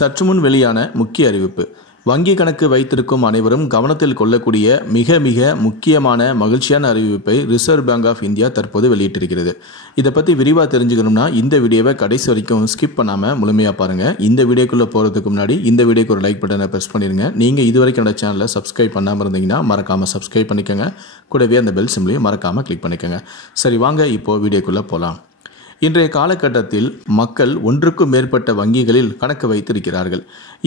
சற்று முன் வெளியான முக்கிய அறிவிப்பு. வங்கி கணக்கு வைத்திருக்கும் அனைவரும் கவனத்தில் கொள்ளக்கூடிய மிக மிக முக்கியமான மகிழ்ச்சியான அறிவிப்பை ரிசர்வ் பேங்க் ஆஃப் இந்தியா தற்போது வெளியிட்டிருக்கிறது. இதை பற்றி விரிவாக தெரிஞ்சுக்கணும்னா இந்த வீடியோவை கடைசி வரைக்கும் ஸ்கிப் பண்ணாமல் முழுமையாக பாருங்கள். இந்த வீடியோக்குள்ளே போகிறதுக்கு முன்னாடி இந்த வீடியோக்கு ஒரு லைக் பட்டனை ப்ரெஸ் பண்ணிடுங்க. நீங்கள் இது வரைக்கும் என்னோட சேனலை சப்ஸ்கிரைப் பண்ணாமல் இருந்தீங்கன்னா மறக்காமல் சப்ஸ்கிரைப் பண்ணிக்கோங்க. கூடவே அந்த பெல் சிம்லையும் மறக்காமல் கிளிக் பண்ணிக்கோங்க. சரி, வாங்க இப்போது வீடியோக்குள்ளே போகலாம். இன்றைய காலகட்டத்தில் மக்கள் ஒன்றுக்கும் மேற்பட்ட வங்கிகளில் கணக்கு வைத்திருக்கிறார்கள்.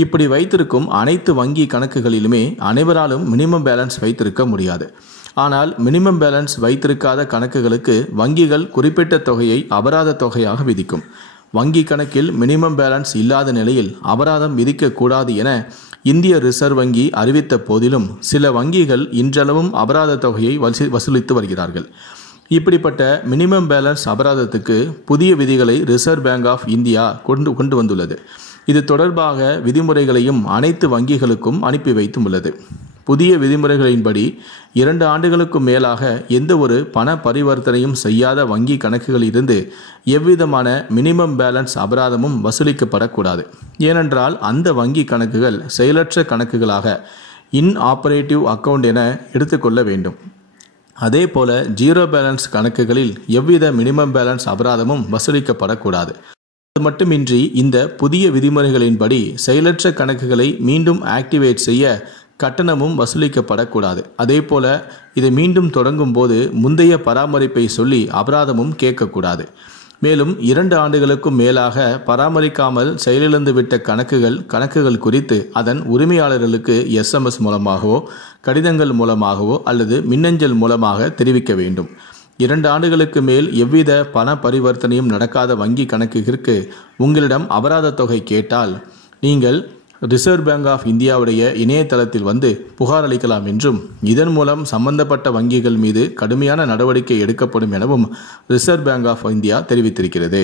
இப்படி வைத்திருக்கும் அனைத்து வங்கி கணக்குகளிலுமே அனைவராலும் மினிமம் பேலன்ஸ் வைத்திருக்க முடியாது. ஆனால் மினிமம் பேலன்ஸ் வைத்திருக்காத கணக்குகளுக்கு வங்கிகள் குறிப்பிட்ட தொகையை அபராத தொகையாக விதிக்கும். வங்கி கணக்கில் மினிமம் பேலன்ஸ் இல்லாத நிலையில் அபராதம் விதிக்கக்கூடாது என இந்திய ரிசர்வ் வங்கி அறிவித்த போதிலும் சில வங்கிகள் இன்றளவும் அபராத தொகையை வசூலித்து வருகிறார்கள். இப்படிப்பட்ட மினிமம் பேலன்ஸ் அபராதத்துக்கு புதிய விதிகளை ரிசர்வ் பேங்க் ஆஃப் இந்தியா கொண்டு வந்துள்ளது. இது தொடர்பாக விதிமுறைகளையும் அனைத்து வங்கிகளுக்கும் அனுப்பி வைத்தும் உள்ளது. புதிய விதிமுறைகளின்படி 2 ஆண்டுகளுக்கும் மேலாக எந்த ஒரு பண பரிவர்த்தனையும் செய்யாத வங்கி கணக்குகளில் இருந்து எவ்விதமான மினிமம் பேலன்ஸ் அபராதமும் வசூலிக்கப்படக்கூடாது. ஏனென்றால் அந்த வங்கி கணக்குகள் செயலற்ற கணக்குகளாக இன்ஆபரேட்டிவ் அக்கவுண்ட் என எடுத்துக்கொள்ள வேண்டும். அதே போல ஜீரோ பேலன்ஸ் கணக்குகளில் எவ்வித மினிமம் பேலன்ஸ் அபராதமும் வசூலிக்கப்படக்கூடாது. அது மட்டுமின்றி இந்த புதிய விதிமுறைகளின்படி செயலற்ற கணக்குகளை மீண்டும் ஆக்டிவேட் செய்ய கட்டணமும் வசூலிக்கப்படக்கூடாது. அதே போல இதை மீண்டும் தொடங்கும் போது முந்தைய பராமரிப்பை சொல்லி அபராதமும் கேட்கக்கூடாது. மேலும் 2 ஆண்டுகளுக்கும் மேலாக பராமரிக்காமல் செயலிழந்து விட்ட கணக்குகள் குறித்து அதன் உரிமையாளர்களுக்கு SMS மூலமாகவோ கடிதங்கள் மூலமாகவோ அல்லது மின்னஞ்சல் மூலமாக தெரிவிக்க வேண்டும். 2 ஆண்டுகளுக்கு மேல் எவ்வித பண பரிவர்த்தனையும் நடக்காத வங்கி கணக்குகளுக்கு உங்களிடம் அபராத தொகை கேட்டால் நீங்கள் ரிசர்வ் பேங்க் ஆஃப் இந்தியாவுடைய இணையதளத்தில் வந்து புகார் அளிக்கலாம் என்றும் இதன் மூலம் சம்பந்தப்பட்ட வங்கிகள் மீது கடுமையான நடவடிக்கை எடுக்கப்படும் எனவும் ரிசர்வ் பேங்க் ஆஃப் இந்தியா தெரிவித்திருக்கிறது.